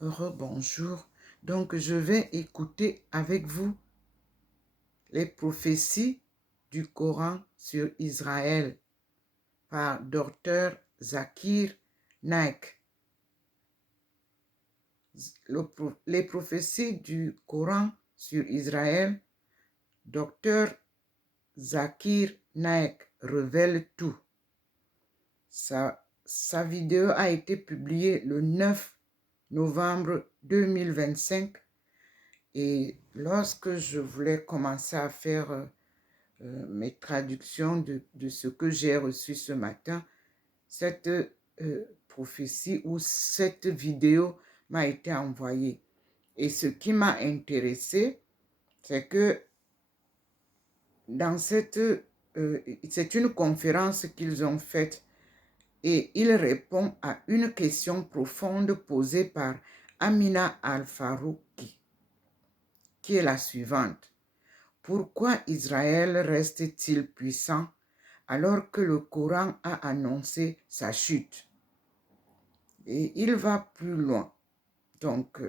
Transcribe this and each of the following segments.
Rebonjour. Donc, je vais écouter avec vous les prophéties du Coran sur Israël par Dr. Zakir Naik. Les prophéties du Coran sur Israël, Dr. Zakir Naik révèle tout. Sa vidéo a été publiée le 9 novembre 2025 et lorsque je voulais commencer à faire mes traductions de ce que j'ai reçu ce matin, cette prophétie ou cette vidéo m'a été envoyée. Et ce qui m'a intéressé, c'est que dans c'est une conférence qu'ils ont faite et il répond à une question profonde posée par Amina Al-Farouki, qui est la suivante. Pourquoi Israël reste-t-il puissant alors que le Coran a annoncé sa chute? Et il va plus loin. Donc,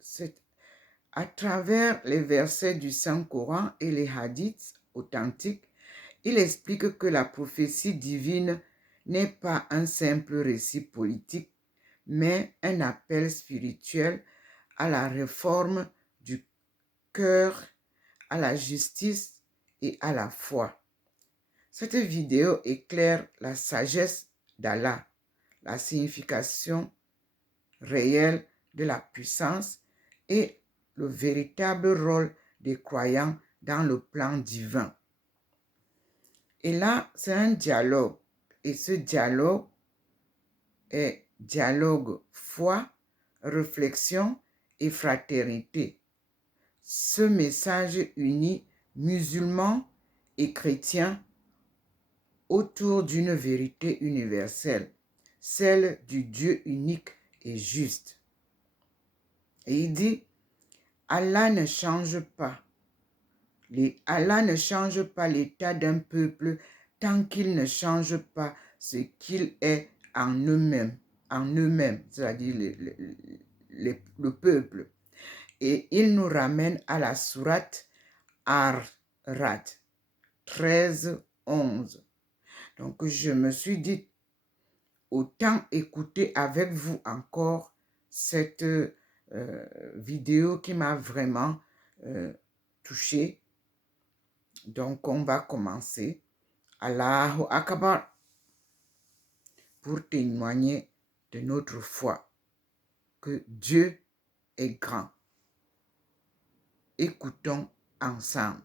c'est à travers les versets du Saint-Coran et les hadiths authentiques, il explique que la prophétie divine n'est pas un simple récit politique, mais un appel spirituel à la réforme du cœur, à la justice et à la foi. Cette vidéo éclaire la sagesse d'Allah, la signification réelle de la puissance et le véritable rôle des croyants dans le plan divin. Et là, c'est un dialogue. Et ce dialogue est dialogue foi, réflexion et fraternité. Ce message unit musulmans et chrétiens autour d'une vérité universelle, celle du Dieu unique et juste. Et il dit, Allah ne change pas. Allah ne change pas l'état d'un peuple tant qu'il ne change pas ce qu'il est en eux-mêmes, c'est-à-dire le peuple. Et il nous ramène à la sourate Ar-Rad 13-11. Donc, je me suis dit, autant écouter avec vous encore cette vidéo qui m'a vraiment touchée. Donc, on va commencer. Allahu Akbar pour témoigner de notre foi que Dieu est grand. Écoutons ensemble.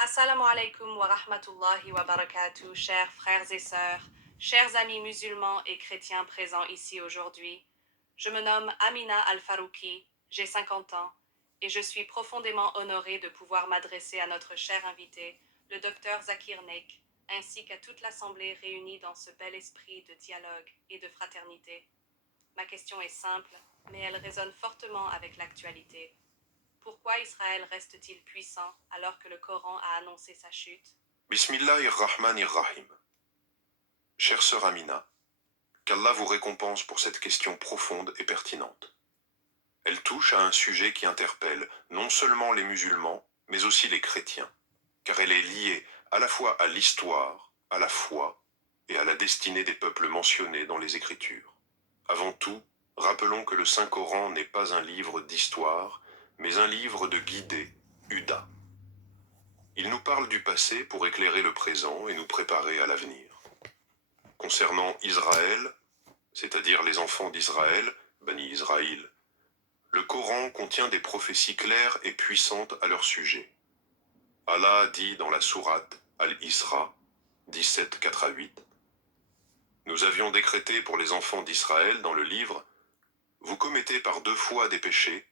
Assalamu alaikum wa rahmatullahi wa barakatuh, chers frères et sœurs, chers amis musulmans et chrétiens présents ici aujourd'hui. Je me nomme Amina Al-Farouki, j'ai 50 ans, et je suis profondément honorée de pouvoir m'adresser à notre cher invité, le docteur Zakir Naik, ainsi qu'à toute l'assemblée réunie dans ce bel esprit de dialogue et de fraternité. Ma question est simple, mais elle résonne fortement avec l'actualité. Pourquoi Israël reste-t-il puissant alors que le Coran a annoncé sa chute? Bismillahirrahmanirrahim. Chère sœur Amina, qu'Allah vous récompense pour cette question profonde et pertinente. Elle touche à un sujet qui interpelle non seulement les musulmans, mais aussi les chrétiens, car elle est liée à la fois à l'histoire, à la foi et à la destinée des peuples mentionnés dans les Écritures. Avant tout, rappelons que le Saint-Coran n'est pas un livre d'histoire, mais un livre de guidée, Huda. Il nous parle du passé pour éclairer le présent et nous préparer à l'avenir. Concernant Israël, c'est-à-dire les enfants d'Israël, Bani Israël, le Coran contient des prophéties claires et puissantes à leur sujet. Allah dit dans la sourate Al-Isra 17, 4 à 8, « Nous avions décrété pour les enfants d'Israël dans le livre, « Vous commettez par 2 fois des péchés. »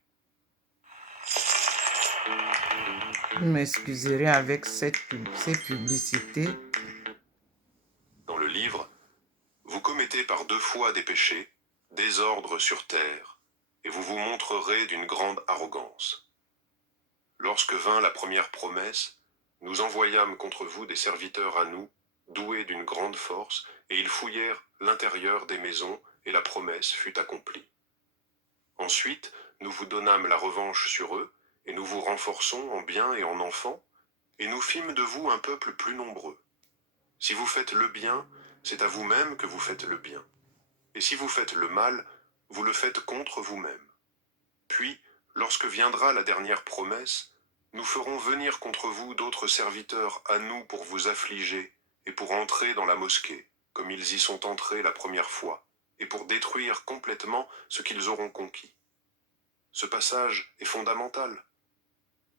Vous m'excuserez avec ces publicités. Dans le livre, « Vous commettez par 2 fois des péchés, désordre sur terre, et vous vous montrerez d'une grande arrogance. Lorsque vint la première promesse, nous envoyâmes contre vous des serviteurs à nous, doués d'une grande force, et ils fouillèrent l'intérieur des maisons, et la promesse fut accomplie. Ensuite, nous vous donnâmes la revanche sur eux, et nous vous renforçons en biens et en enfants, et nous fîmes de vous un peuple plus nombreux. Si vous faites le bien, c'est à vous-même que vous faites le bien. Et si vous faites le mal, vous le faites contre vous-même. Puis, lorsque viendra la dernière promesse, nous ferons venir contre vous d'autres serviteurs à nous pour vous affliger et pour entrer dans la mosquée, comme ils y sont entrés la première fois, et pour détruire complètement ce qu'ils auront conquis. Ce passage est fondamental.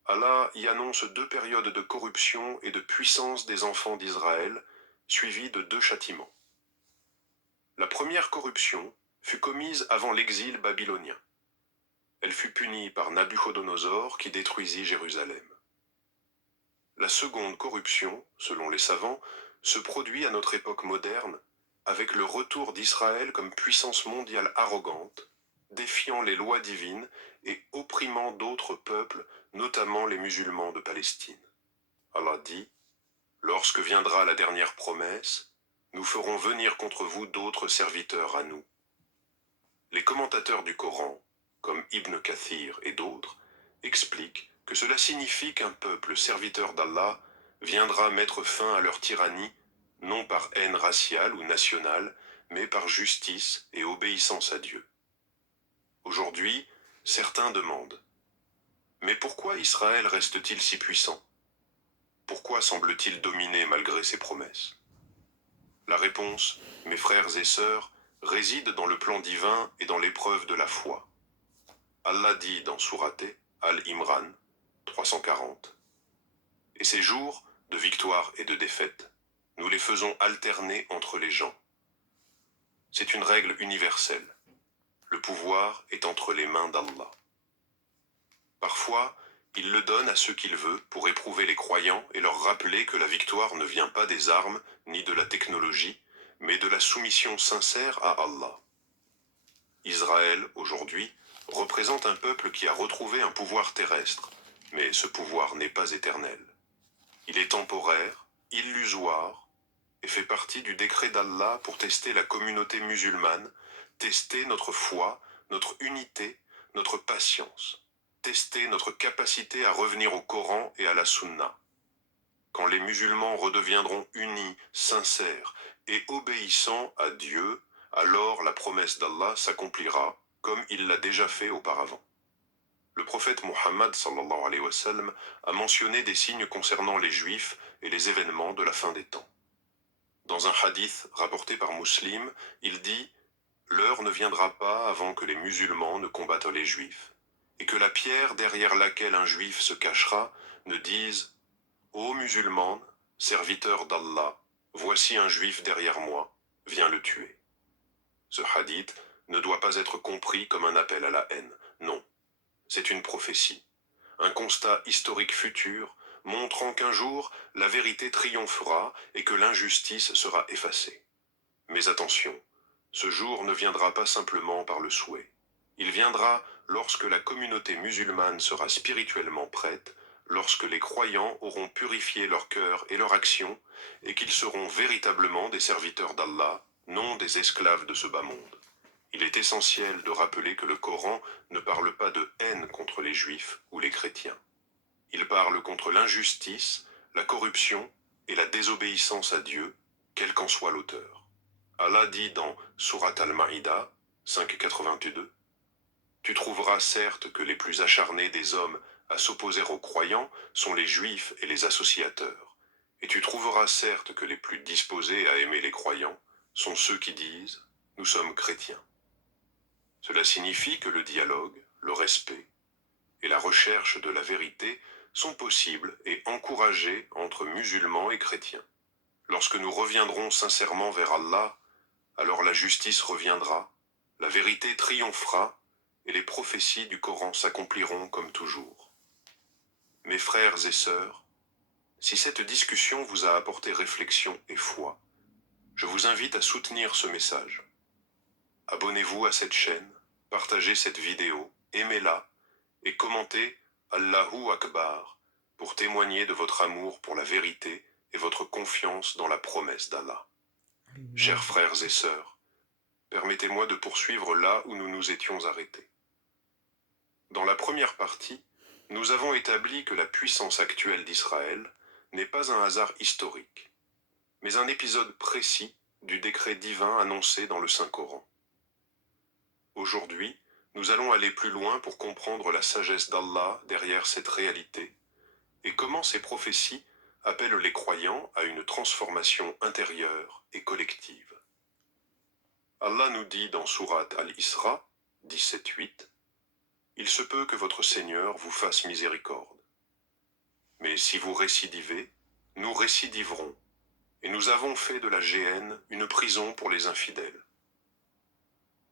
Allah y annonce 2 périodes de corruption et de puissance des enfants d'Israël, suivies de 2 châtiments. La première corruption fut commise avant l'exil babylonien. Elle fut punie par Nabuchodonosor qui détruisit Jérusalem. La seconde corruption, selon les savants, se produit à notre époque moderne avec le retour d'Israël comme puissance mondiale arrogante, défiant les lois divines et opprimant d'autres peuples, notamment les musulmans de Palestine. Allah dit, « Lorsque viendra la dernière promesse, nous ferons venir contre vous d'autres serviteurs à nous. » Les commentateurs du Coran, comme Ibn Kathir et d'autres, expliquent que cela signifie qu'un peuple serviteur d'Allah viendra mettre fin à leur tyrannie, non par haine raciale ou nationale, mais par justice et obéissance à Dieu. Aujourd'hui, certains demandent, mais pourquoi Israël reste-t-il si puissant? Pourquoi semble-t-il dominer malgré ses promesses? La réponse, mes frères et sœurs, réside dans le plan divin et dans l'épreuve de la foi. Allah dit dans Sourate Al-Imran 340, « Et ces jours de victoire et de défaite, nous les faisons alterner entre les gens. C'est une règle universelle. Le pouvoir est entre les mains d'Allah. Parfois, il le donne à ceux qu'il veut pour éprouver les croyants et leur rappeler que la victoire ne vient pas des armes ni de la technologie, mais de la soumission sincère à Allah. Israël, aujourd'hui, représente un peuple qui a retrouvé un pouvoir terrestre, mais ce pouvoir n'est pas éternel. Il est temporaire, illusoire, et fait partie du décret d'Allah pour tester la communauté musulmane, tester notre foi, notre unité, notre patience, tester notre capacité à revenir au Coran et à la Sunna. Quand les musulmans redeviendront unis, sincères et obéissants à Dieu, alors la promesse d'Allah s'accomplira comme il l'a déjà fait auparavant. Le prophète Muhammad sallallahu alayhi wa sallam a mentionné des signes concernant les Juifs et les événements de la fin des temps. Dans un hadith rapporté par Muslim, il dit « L'heure ne viendra pas avant que les musulmans ne combattent les Juifs, et que la pierre derrière laquelle un Juif se cachera ne dise « Ô musulmans, serviteurs d'Allah, voici un Juif derrière moi, viens le tuer. » Ce hadith ne doit pas être compris comme un appel à la haine, non. C'est une prophétie, un constat historique futur montrant qu'un jour la vérité triomphera et que l'injustice sera effacée. Mais attention, ce jour ne viendra pas simplement par le souhait. Il viendra lorsque la communauté musulmane sera spirituellement prête, lorsque les croyants auront purifié leur cœur et leur action, et qu'ils seront véritablement des serviteurs d'Allah, non des esclaves de ce bas monde. Il est essentiel de rappeler que le Coran ne parle pas de haine contre les Juifs ou les chrétiens. Il parle contre l'injustice, la corruption et la désobéissance à Dieu, quel qu'en soit l'auteur. Allah dit dans Surat Al-Maïda 5.82 « Tu trouveras certes que les plus acharnés des hommes à s'opposer aux croyants sont les Juifs et les associateurs, et tu trouveras certes que les plus disposés à aimer les croyants sont ceux qui disent « Nous sommes chrétiens ». Cela signifie que le dialogue, le respect et la recherche de la vérité sont possibles et encouragés entre musulmans et chrétiens. Lorsque nous reviendrons sincèrement vers Allah, alors la justice reviendra, la vérité triomphera et les prophéties du Coran s'accompliront comme toujours. Mes frères et sœurs, si cette discussion vous a apporté réflexion et foi, je vous invite à soutenir ce message. Abonnez-vous à cette chaîne, partagez cette vidéo, aimez-la et commentez Allahu Akbar pour témoigner de votre amour pour la vérité et votre confiance dans la promesse d'Allah. Allah. Chers frères et sœurs, permettez-moi de poursuivre là où nous nous étions arrêtés. Dans la première partie, nous avons établi que la puissance actuelle d'Israël n'est pas un hasard historique, mais un épisode précis du décret divin annoncé dans le Saint-Coran. Aujourd'hui, nous allons aller plus loin pour comprendre la sagesse d'Allah derrière cette réalité et comment ces prophéties appellent les croyants à une transformation intérieure et collective. Allah nous dit dans Sourate Al-Isra 17:8 « Il se peut que votre Seigneur vous fasse miséricorde. Mais si vous récidivez, nous récidiverons, et nous avons fait de la géhenne une prison pour les infidèles. »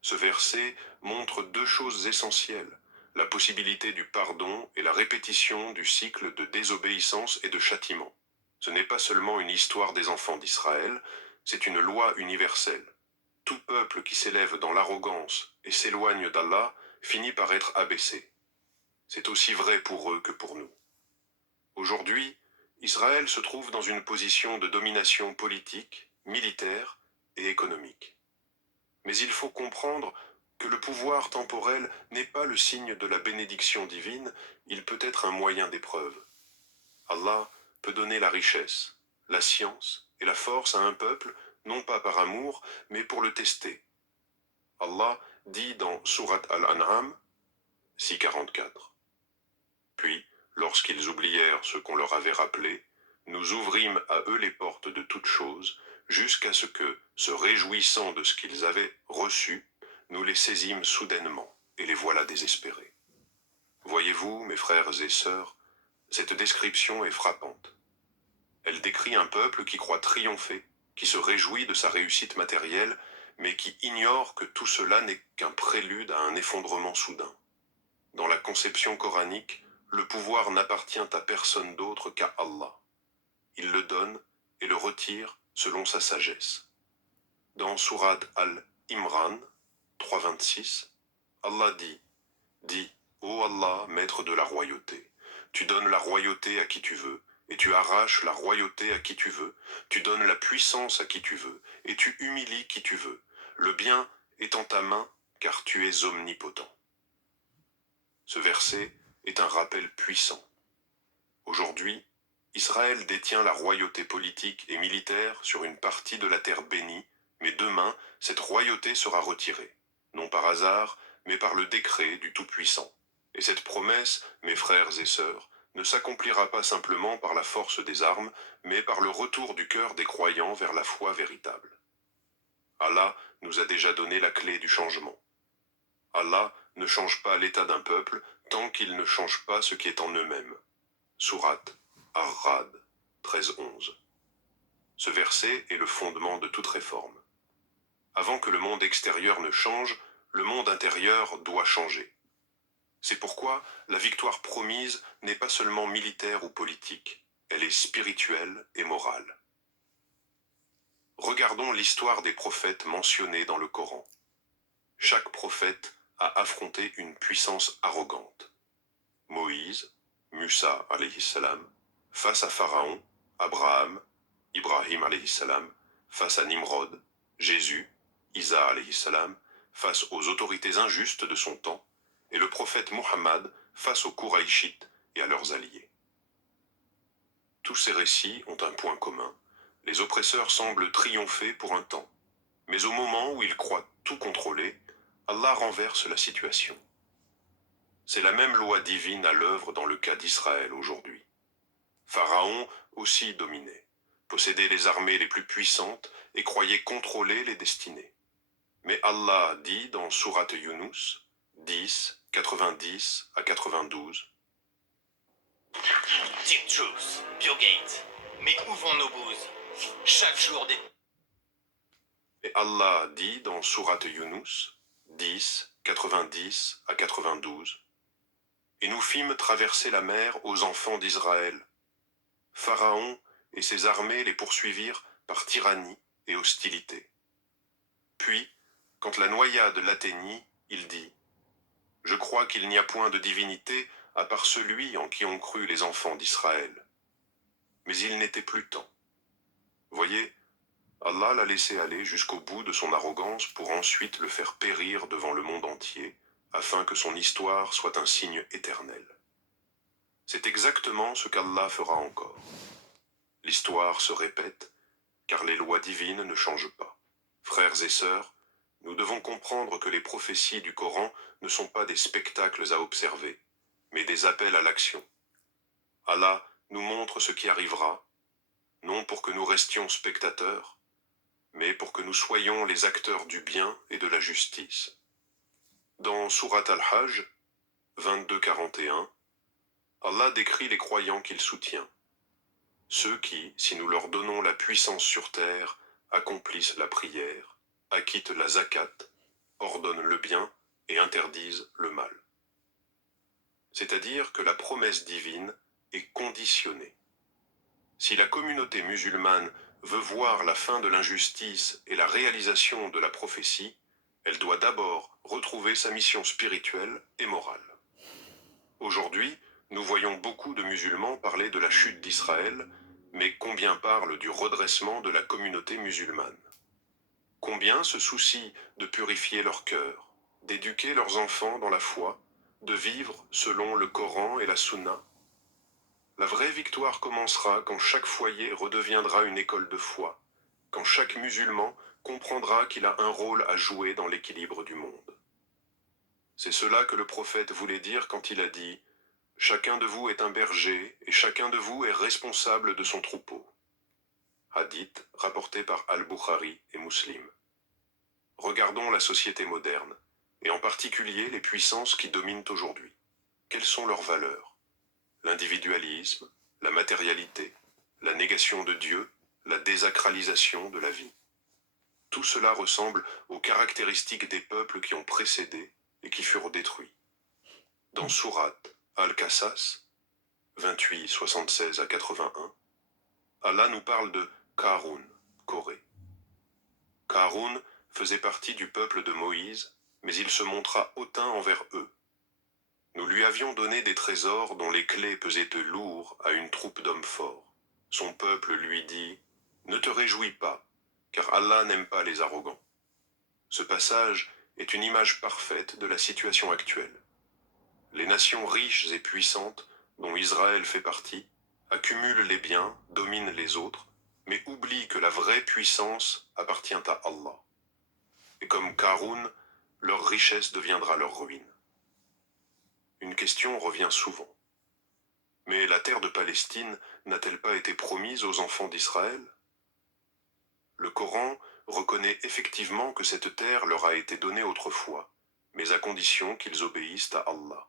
Ce verset montre deux choses essentielles, la possibilité du pardon et la répétition du cycle de désobéissance et de châtiment. Ce n'est pas seulement une histoire des enfants d'Israël, c'est une loi universelle. Tout peuple qui s'élève dans l'arrogance et s'éloigne d'Allah finit par être abaissé. C'est aussi vrai pour eux que pour nous. Aujourd'hui, Israël se trouve dans une position de domination politique, militaire et économique. Mais il faut comprendre que le pouvoir temporel n'est pas le signe de la bénédiction divine, il peut être un moyen d'épreuve. Allah peut donner la richesse, la science et la force à un peuple, non pas par amour, mais pour le tester. Allah dit dans Sourate Al-An'am 6:44. Puis, lorsqu'ils oublièrent ce qu'on leur avait rappelé, nous ouvrîmes à eux les portes de toutes choses, jusqu'à ce que, se réjouissant de ce qu'ils avaient reçu, nous les saisîmes soudainement, et les voilà désespérés. Voyez-vous, mes frères et sœurs, cette description est frappante. Elle décrit un peuple qui croit triompher, qui se réjouit de sa réussite matérielle, mais qui ignore que tout cela n'est qu'un prélude à un effondrement soudain. Dans la conception coranique, le pouvoir n'appartient à personne d'autre qu'à Allah. Il le donne et le retire selon sa sagesse. Dans Sourate Al-Imran 3:26, Allah dit « Dis, ô Allah, maître de la royauté, tu donnes la royauté à qui tu veux, et tu arraches la royauté à qui tu veux, tu donnes la puissance à qui tu veux, et tu humilies qui tu veux. Le bien est en ta main, car tu es omnipotent. » Ce verset est un rappel puissant. Aujourd'hui, Israël détient la royauté politique et militaire sur une partie de la terre bénie, mais demain, cette royauté sera retirée, non par hasard, mais par le décret du Tout-Puissant. Et cette promesse, mes frères et sœurs, ne s'accomplira pas simplement par la force des armes, mais par le retour du cœur des croyants vers la foi véritable. Allah nous a déjà donné la clé du changement. Allah ne change pas l'état d'un peuple tant qu'il ne change pas ce qui est en eux-mêmes. Sourate Ar-Ra'd 13:11. Ce verset est le fondement de toute réforme. Avant que le monde extérieur ne change, le monde intérieur doit changer. C'est pourquoi la victoire promise n'est pas seulement militaire ou politique, elle est spirituelle et morale. Regardons l'histoire des prophètes mentionnés dans le Coran. Chaque prophète a affronté une puissance arrogante. Moïse, Musa alayhi salam, face à Pharaon, Abraham, Ibrahim alayhi salam, face à Nimrod, Jésus, Isa alayhi salam, face aux autorités injustes de son temps, et le prophète Muhammad face aux Kouraïchites et à leurs alliés. Tous ces récits ont un point commun. Les oppresseurs semblent triompher pour un temps, mais au moment où ils croient tout contrôler, Allah renverse la situation. C'est la même loi divine à l'œuvre dans le cas d'Israël aujourd'hui. Pharaon aussi dominait, possédait les armées les plus puissantes et croyait contrôler les destinées. Mais Allah dit dans Sourate Yunus 10, 90 à 92. Deep Truth, Bill Gates. Mais où vont nos bouses? Chaque jour des... Et Allah dit dans Sourate Yunus 10, 90 à 92. Et nous fîmes traverser la mer aux enfants d'Israël. Pharaon et ses armées les poursuivirent par tyrannie et hostilité. Puis, quand la noyade l'atteignit, il dit « Je crois qu'il n'y a point de divinité à part celui en qui ont cru les enfants d'Israël. » Mais il n'était plus temps. Voyez, Allah l'a laissé aller jusqu'au bout de son arrogance pour ensuite le faire périr devant le monde entier, afin que son histoire soit un signe éternel. C'est exactement ce qu'Allah fera encore. L'histoire se répète, car les lois divines ne changent pas. Frères et sœurs, nous devons comprendre que les prophéties du Coran ne sont pas des spectacles à observer, mais des appels à l'action. Allah nous montre ce qui arrivera, non pour que nous restions spectateurs, mais pour que nous soyons les acteurs du bien et de la justice. Dans Surat Al-Hajj 22-41, Allah décrit les croyants qu'il soutient. Ceux qui, si nous leur donnons la puissance sur terre, accomplissent la prière, acquittent la zakat, ordonnent le bien et interdisent le mal. C'est-à-dire que la promesse divine est conditionnée. Si la communauté musulmane veut voir la fin de l'injustice et la réalisation de la prophétie, elle doit d'abord retrouver sa mission spirituelle et morale. Aujourd'hui, nous voyons beaucoup de musulmans parler de la chute d'Israël, mais combien parlent du redressement de la communauté musulmane? Combien se soucient de purifier leur cœur, d'éduquer leurs enfants dans la foi, de vivre selon le Coran et la Sunna? La vraie victoire commencera quand chaque foyer redeviendra une école de foi, quand chaque musulman comprendra qu'il a un rôle à jouer dans l'équilibre du monde. C'est cela que le prophète voulait dire quand il a dit « Chacun de vous est un berger et chacun de vous est responsable de son troupeau ». Hadith rapporté par Al-Bukhari et Muslim. Regardons la société moderne, et en particulier les puissances qui dominent aujourd'hui. Quelles sont leurs valeurs? L'individualisme, la matérialité, la négation de Dieu, la désacralisation de la vie. Tout cela ressemble aux caractéristiques des peuples qui ont précédé et qui furent détruits. Dans Surat Al-Qasas 28, 76 à 81, Allah nous parle de Qarun, Corée. Qarun faisait partie du peuple de Moïse, mais il se montra hautain envers eux. Nous lui avions donné des trésors dont les clés pesaient lourd à une troupe d'hommes forts. Son peuple lui dit « Ne te réjouis pas, car Allah n'aime pas les arrogants. » Ce passage est une image parfaite de la situation actuelle. Les nations riches et puissantes, dont Israël fait partie, accumulent les biens, dominent les autres, mais oublient que la vraie puissance appartient à Allah. Et comme Qarun, leur richesse deviendra leur ruine. Une question revient souvent. Mais la terre de Palestine n'a-t-elle pas été promise aux enfants d'Israël? Le Coran reconnaît effectivement que cette terre leur a été donnée autrefois, mais à condition qu'ils obéissent à Allah.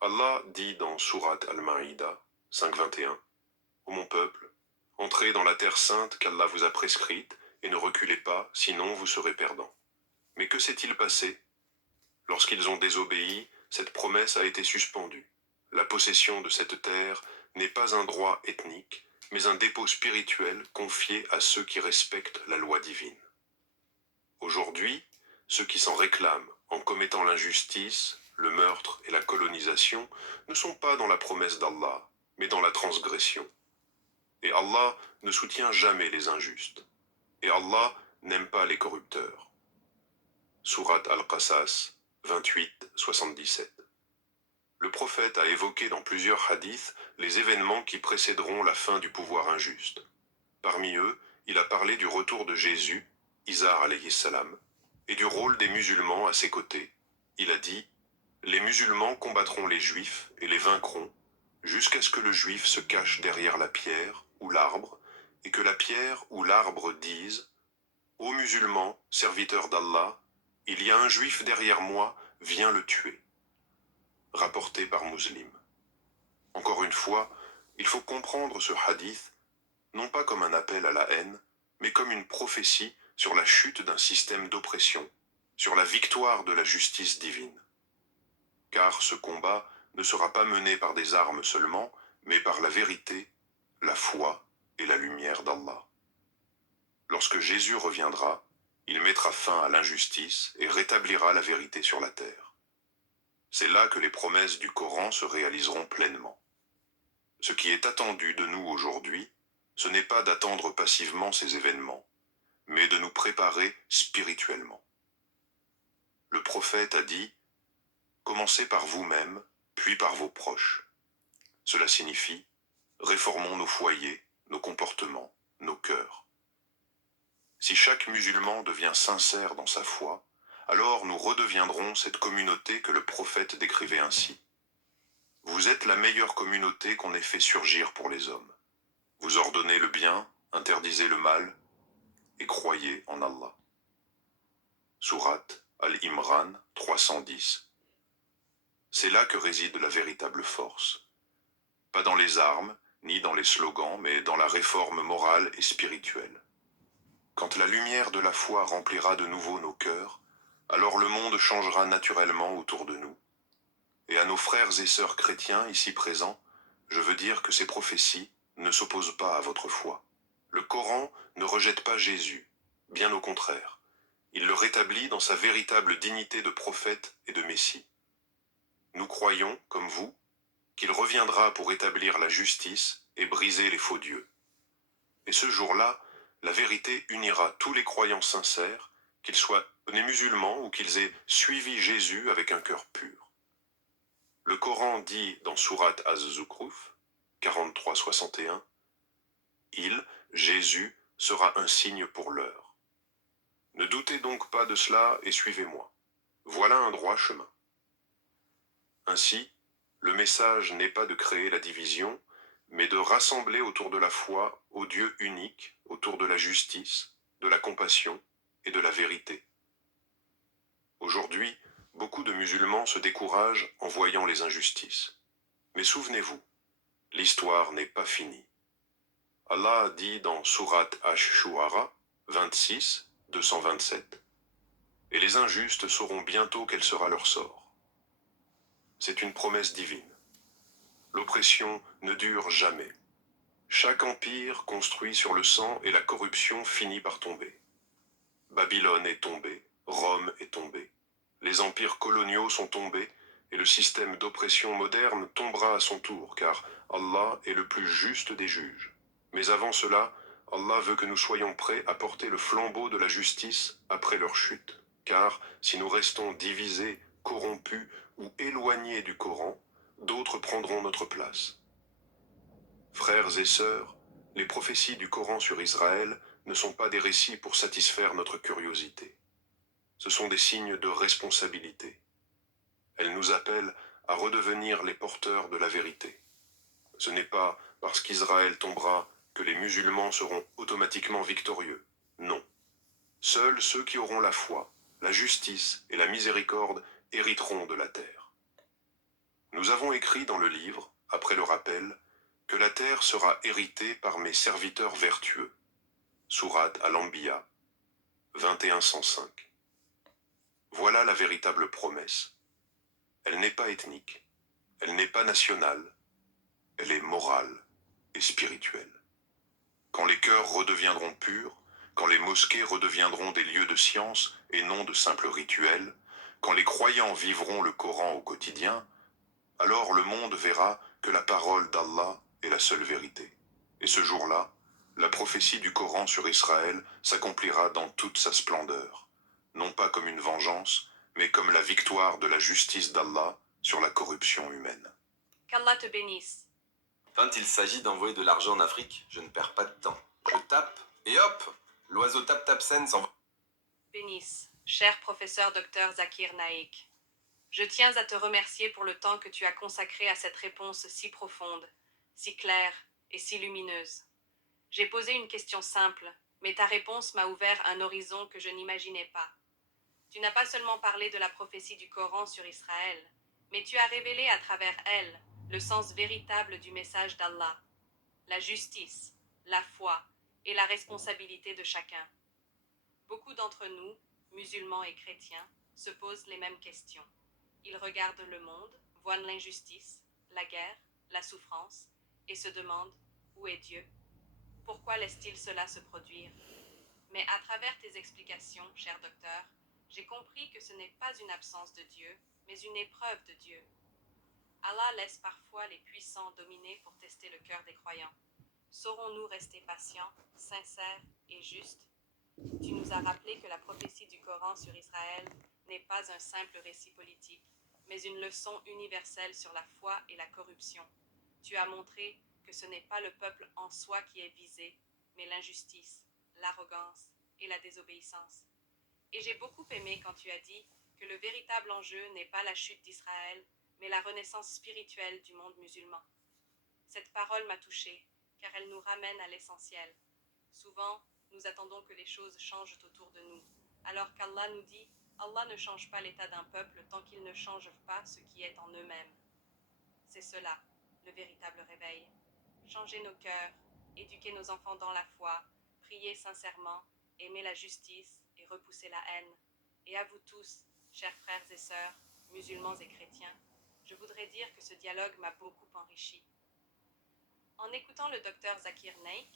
Allah dit dans Surat Al-Maïda 5.21 « Ô mon peuple, entrez dans la terre sainte qu'Allah vous a prescrite et ne reculez pas, sinon vous serez perdants. » Mais que s'est-il passé? Lorsqu'ils ont désobéi, cette promesse a été suspendue. La possession de cette terre n'est pas un droit ethnique, mais un dépôt spirituel confié à ceux qui respectent la loi divine. Aujourd'hui, ceux qui s'en réclament en commettant l'injustice, le meurtre et la colonisation ne sont pas dans la promesse d'Allah, mais dans la transgression. Et Allah ne soutient jamais les injustes. Et Allah n'aime pas les corrupteurs. Surat Al-Qasas 28-77. Le prophète a évoqué dans plusieurs hadiths les événements qui précéderont la fin du pouvoir injuste. Parmi eux, il a parlé du retour de Jésus, Isa alayhi salam, et du rôle des musulmans à ses côtés. Il a dit « Les musulmans combattront les juifs et les vaincront, jusqu'à ce que le juif se cache derrière la pierre ou l'arbre, et que la pierre ou l'arbre dise « Ô musulmans, serviteurs d'Allah, il y a un juif derrière moi, viens le tuer. » Rapporté par Muslim. Encore une fois, il faut comprendre ce hadith non pas comme un appel à la haine, mais comme une prophétie sur la chute d'un système d'oppression, sur la victoire de la justice divine. Car ce combat ne sera pas mené par des armes seulement, mais par la vérité, la foi et la lumière d'Allah. Lorsque Jésus reviendra, il mettra fin à l'injustice et rétablira la vérité sur la terre. C'est là que les promesses du Coran se réaliseront pleinement. Ce qui est attendu de nous aujourd'hui, ce n'est pas d'attendre passivement ces événements, mais de nous préparer spirituellement. Le prophète a dit « Commencez par vous-même, puis par vos proches ». Cela signifie « Réformons nos foyers, nos comportements, nos cœurs ». Si chaque musulman devient sincère dans sa foi, alors nous redeviendrons cette communauté que le prophète décrivait ainsi. Vous êtes la meilleure communauté qu'on ait fait surgir pour les hommes. Vous ordonnez le bien, interdisez le mal, et croyez en Allah. Sourate Al-Imran 310. C'est là que réside la véritable force. Pas dans les armes, ni dans les slogans, mais dans la réforme morale et spirituelle. Quand la lumière de la foi remplira de nouveau nos cœurs, alors le monde changera naturellement autour de nous. Et à nos frères et sœurs chrétiens ici présents, je veux dire que ces prophéties ne s'opposent pas à votre foi. Le Coran ne rejette pas Jésus, bien au contraire. Il le rétablit dans sa véritable dignité de prophète et de Messie. Nous croyons, comme vous, qu'il reviendra pour établir la justice et briser les faux dieux. Et ce jour-là, la vérité unira tous les croyants sincères, qu'ils soient nés musulmans ou qu'ils aient suivi Jésus avec un cœur pur. Le Coran dit dans Sourate Az-Zukhruf 43-61, il, Jésus, sera un signe pour l'heure. Ne doutez donc pas de cela et suivez-moi. Voilà un droit chemin. Ainsi, le message n'est pas de créer la division, mais de rassembler autour de la foi au Dieu unique, autour de la justice, de la compassion et de la vérité. Aujourd'hui, beaucoup de musulmans se découragent en voyant les injustices. Mais souvenez-vous, l'histoire n'est pas finie. Allah dit dans Sourate Ash-Shu'ara 26, 227, « Et les injustes sauront bientôt quel sera leur sort. » C'est une promesse divine. L'oppression ne dure jamais. Chaque empire construit sur le sang et la corruption finit par tomber. Babylone est tombée, Rome est tombée. Les empires coloniaux sont tombés et le système d'oppression moderne tombera à son tour, car Allah est le plus juste des juges. Mais avant cela, Allah veut que nous soyons prêts à porter le flambeau de la justice après leur chute. Car si nous restons divisés, corrompus ou éloignés du Coran, d'autres prendront notre place. Frères et sœurs, les prophéties du Coran sur Israël ne sont pas des récits pour satisfaire notre curiosité. Ce sont des signes de responsabilité. Elles nous appellent à redevenir les porteurs de la vérité. Ce n'est pas parce qu'Israël tombera que les musulmans seront automatiquement victorieux. Non. Seuls ceux qui auront la foi, la justice et la miséricorde hériteront de la terre. Nous avons écrit dans le livre, après le rappel, que la terre sera héritée par mes serviteurs vertueux. Sourate Al-Anbiya 2105. Voilà la véritable promesse. Elle n'est pas ethnique, elle n'est pas nationale, elle est morale et spirituelle. Quand les cœurs redeviendront purs, quand les mosquées redeviendront des lieux de science et non de simples rituels, quand les croyants vivront le Coran au quotidien, alors le monde verra que la parole d'Allah est la seule vérité. Et ce jour-là, la prophétie du Coran sur Israël s'accomplira dans toute sa splendeur, non pas comme une vengeance, mais comme la victoire de la justice d'Allah sur la corruption humaine. Qu'Allah te bénisse. Quand il s'agit d'envoyer de l'argent en Afrique, je ne perds pas de temps. Je tape et hop, l'oiseau tap-tap-sen s'en va. Bénisse, cher professeur Dr Zakir Naik. Je tiens à te remercier pour le temps que tu as consacré à cette réponse si profonde, si claire et si lumineuse. J'ai posé une question simple, mais ta réponse m'a ouvert un horizon que je n'imaginais pas. Tu n'as pas seulement parlé de la prophétie du Coran sur Israël, mais tu as révélé à travers elle le sens véritable du message d'Allah, la justice, la foi et la responsabilité de chacun. Beaucoup d'entre nous, musulmans et chrétiens, se posent les mêmes questions. Ils regardent le monde, voient l'injustice, la guerre, la souffrance, et se demandent où est Dieu? Pourquoi laisse-t-il cela se produire? Mais à travers tes explications, cher docteur, j'ai compris que ce n'est pas une absence de Dieu, mais une épreuve de Dieu. Allah laisse parfois les puissants dominer pour tester le cœur des croyants. Saurons-nous rester patients, sincères et justes? Tu nous as rappelé que la prophétie du Coran sur Israël n'est pas un simple récit politique, mais une leçon universelle sur la foi et la corruption. Tu as montré que ce n'est pas le peuple en soi qui est visé, mais l'injustice, l'arrogance et la désobéissance. Et j'ai beaucoup aimé quand tu as dit que le véritable enjeu n'est pas la chute d'Israël, mais la renaissance spirituelle du monde musulman. Cette parole m'a touchée, car elle nous ramène à l'essentiel. Souvent, nous attendons que les choses changent autour de nous, alors qu'Allah nous dit « Allah ne change pas l'état d'un peuple tant qu'il ne change pas ce qui est en eux-mêmes ». C'est cela, le véritable réveil. Changer nos cœurs, éduquer nos enfants dans la foi, prier sincèrement, aimer la justice et repousser la haine. Et à vous tous, chers frères et sœurs, musulmans et chrétiens, je voudrais dire que ce dialogue m'a beaucoup enrichi. En écoutant le docteur Zakir Naik,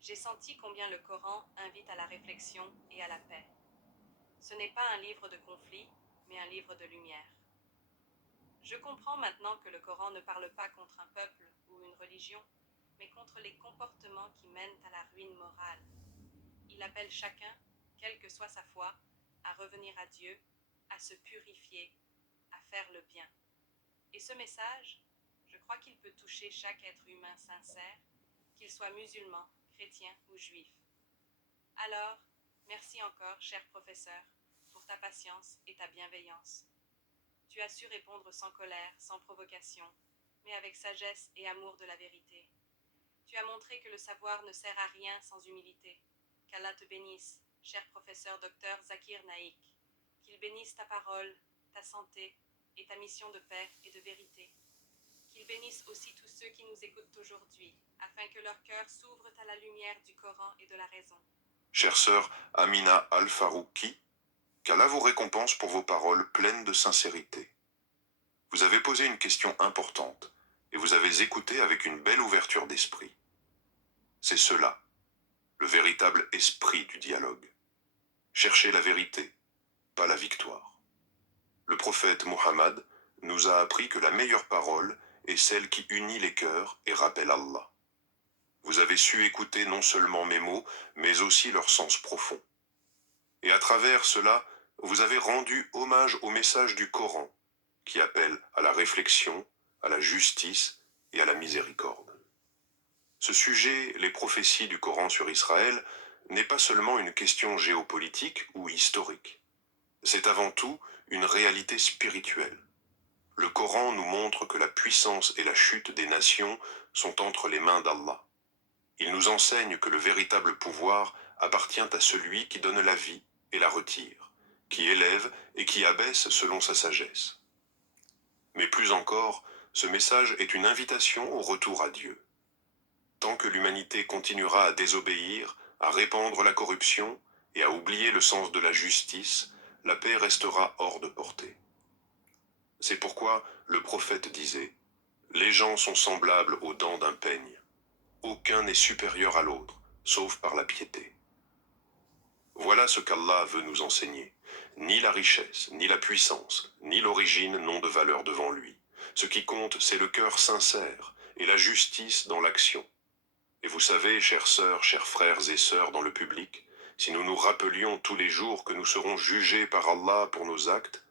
j'ai senti combien le Coran invite à la réflexion et à la paix. Ce n'est pas un livre de conflit, mais un livre de lumière. Je comprends maintenant que le Coran ne parle pas contre un peuple ou une religion, mais contre les comportements qui mènent à la ruine morale. Il appelle chacun, quelle que soit sa foi, à revenir à Dieu, à se purifier, à faire le bien. Et ce message, je crois qu'il peut toucher chaque être humain sincère, qu'il soit musulman, chrétien ou juif. Alors, merci encore, cher professeur, pour ta patience et ta bienveillance. Tu as su répondre sans colère, sans provocation, mais avec sagesse et amour de la vérité. Tu as montré que le savoir ne sert à rien sans humilité. Qu'Allah te bénisse, cher professeur docteur Zakir Naik. Qu'il bénisse ta parole, ta santé et ta mission de paix et de vérité. Qu'il bénisse aussi tous ceux qui nous écoutent aujourd'hui, afin que leur cœur s'ouvre à la lumière du Coran et de la raison. Chère sœur Amina Al-Farouki, qu'Allah vous récompense pour vos paroles pleines de sincérité. Vous avez posé une question importante et vous avez écouté avec une belle ouverture d'esprit. C'est cela, le véritable esprit du dialogue. Cherchez la vérité, pas la victoire. Le prophète Mohammed nous a appris que la meilleure parole est celle qui unit les cœurs et rappelle Allah. Vous avez su écouter non seulement mes mots, mais aussi leur sens profond. Et à travers cela, vous avez rendu hommage au message du Coran, qui appelle à la réflexion, à la justice et à la miséricorde. Ce sujet, les prophéties du Coran sur Israël, n'est pas seulement une question géopolitique ou historique. C'est avant tout une réalité spirituelle. Le Coran nous montre que la puissance et la chute des nations sont entre les mains d'Allah. Il nous enseigne que le véritable pouvoir appartient à celui qui donne la vie et la retire, qui élève et qui abaisse selon sa sagesse. Mais plus encore, ce message est une invitation au retour à Dieu. Tant que l'humanité continuera à désobéir, à répandre la corruption et à oublier le sens de la justice, la paix restera hors de portée. C'est pourquoi le prophète disait « Les gens sont semblables aux dents d'un peigne. Aucun n'est supérieur à l'autre, sauf par la piété. » Voilà ce qu'Allah veut nous enseigner. Ni la richesse, ni la puissance, ni l'origine n'ont de valeur devant lui. Ce qui compte, c'est le cœur sincère et la justice dans l'action. Et vous savez, chères sœurs, chers frères et sœurs dans le public, si nous nous rappelions tous les jours que nous serons jugés par Allah pour nos actes,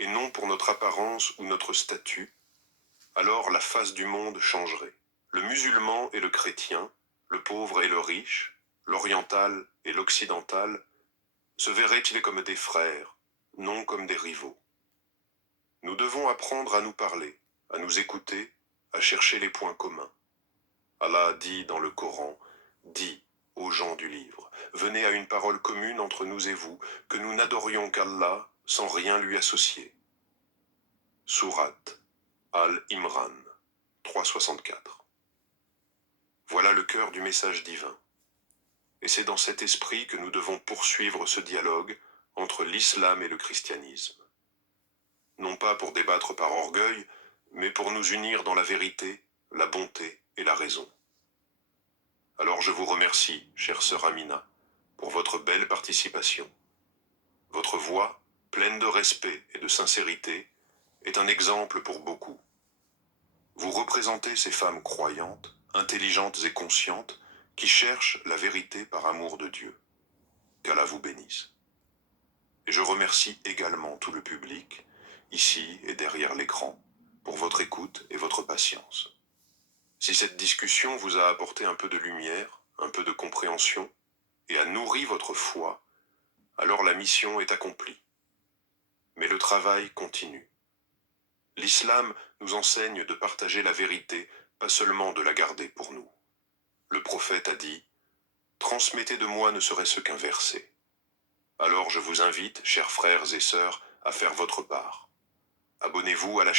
et non pour notre apparence ou notre statut, alors la face du monde changerait. Le musulman et le chrétien, le pauvre et le riche, l'oriental et l'occidental, se verraient-ils comme des frères, non comme des rivaux. Nous devons apprendre à nous parler, à nous écouter, à chercher les points communs. Allah dit dans le Coran, dit aux gens du livre, venez à une parole commune entre nous et vous, que nous n'adorions qu'Allah sans rien lui associer. Sourate Al-Imran 364. Voilà le cœur du message divin. Et c'est dans cet esprit que nous devons poursuivre ce dialogue entre l'islam et le christianisme. Non pas pour débattre par orgueil, mais pour nous unir dans la vérité, la bonté et la raison. Alors je vous remercie, chère sœur Amina, pour votre belle participation. Votre voix, pleine de respect et de sincérité, est un exemple pour beaucoup. Vous représentez ces femmes croyantes intelligentes et conscientes, qui cherchent la vérité par amour de Dieu. Qu'Allah vous bénisse. Et je remercie également tout le public, ici et derrière l'écran, pour votre écoute et votre patience. Si cette discussion vous a apporté un peu de lumière, un peu de compréhension, et a nourri votre foi, alors la mission est accomplie. Mais le travail continue. L'islam nous enseigne de partager la vérité, pas seulement de la garder pour nous. Le prophète a dit « Transmettez de moi ne serait-ce qu'un verset ». Alors je vous invite, chers frères et sœurs, à faire votre part. Abonnez-vous à la chaîne.